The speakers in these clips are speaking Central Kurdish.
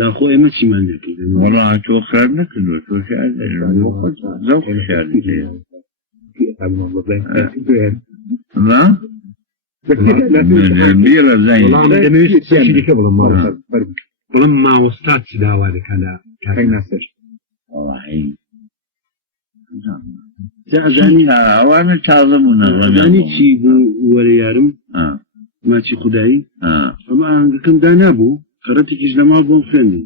داخۆ ئێمە چیمان دەکەین وەڵا تۆ خراب نەکردوە تۆ زەوق شاری بیرە زای بڵم ماوەستا چ داوا دەکەن لە کاکەی ناسەر ئەوانە تازەمونە زانی چی بوو وەرە یارم ماچی خودایی ئەمە ئاهەنگەکەم دانابوو خەرەتێکیش لە ماڵ بۆم خوێندی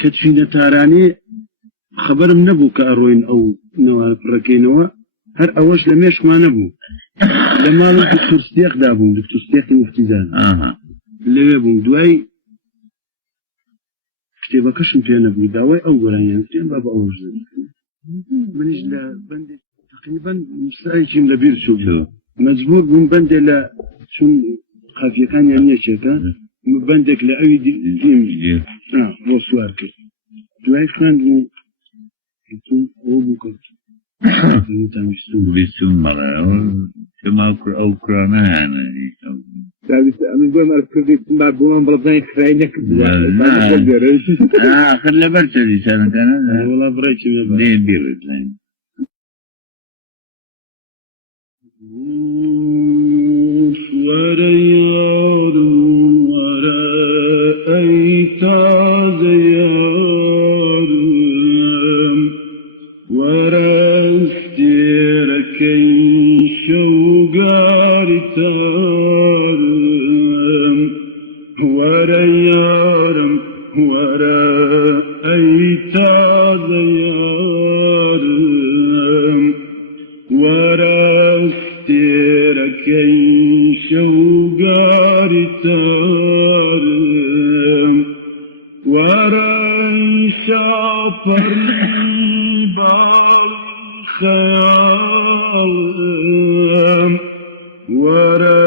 کە چوینە تارانێ خەبەرم نەبوو کە ئەڕۆین ئەو نەوە پڕەکەینەوە هەر ئەوەش لە مێشکمان نەبوو لە ماڵی دکتۆرستێقدا بووم دکتۆرستێقی مفتیزان لەوێ بووم دوای کتێبەکەشم پێ نەبوو داوای ئەو گۆرانیان کتێن با بە ئەوەش منیش لە بەندێ تقریبا سایکیم لە بیر چوو مەجبور بووم بەندێ لە چون قافیەکانیان یەکێکە بەندێک لە ئەوی دیم بۆ سوار کرد دوای خوێندبوو ئەوە بوو کەوت بیستون مەڵێ ئەو کورانە هەنە ئەمن بۆ مەرکردی با بۆمان بڵبزانی خرای نەکرد آخر لەبەر چەری سەرەکەنە وڵا بڕێکی لێ بیرت لەین وەرە یارم وەرە ئەی تازە یارم وەرە ستێرەکەی شەوگاری تارم وەرە یارم وەرە ئەی تازە یارم وەرە ستێرەکەی شەوگاری تارم وەرە شاپەڕی باڵ خەیاڵم وەرە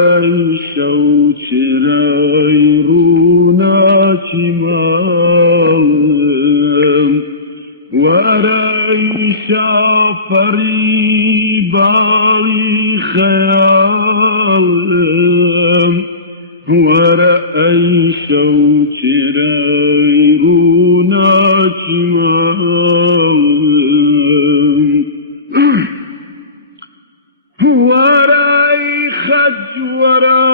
شەو چرای ڕووناچی ماڵم وەرە شاپەڕی باڵی خەیاڵم وەرە ئەی شەو چرای ڕووناچی ماڵم وەرە ئەی خەج وەرە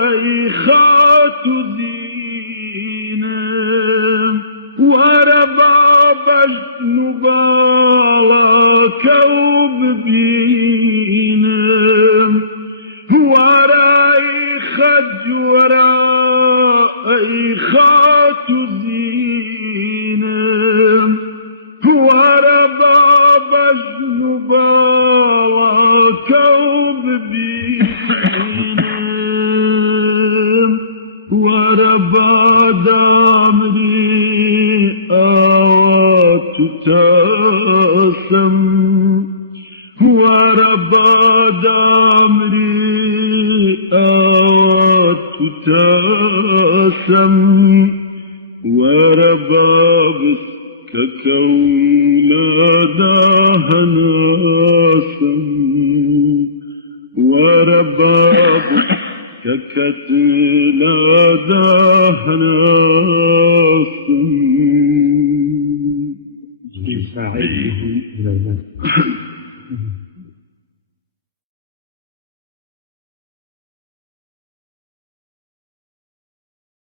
ئەی خات و زینم وەرە بابەژن و باڵاکە و ببینم وەرە ئەی خەج وەرە ئەی خات و زینم وەرە بابەژن و باڵاکە و ببینم وەرە بادامری ئاوات و تاسم وەرە بادامری ئاوات و تاسم وەرە بابس کە کەونەدا هەناسم وەرە بابس کە کەتلادا هەناسم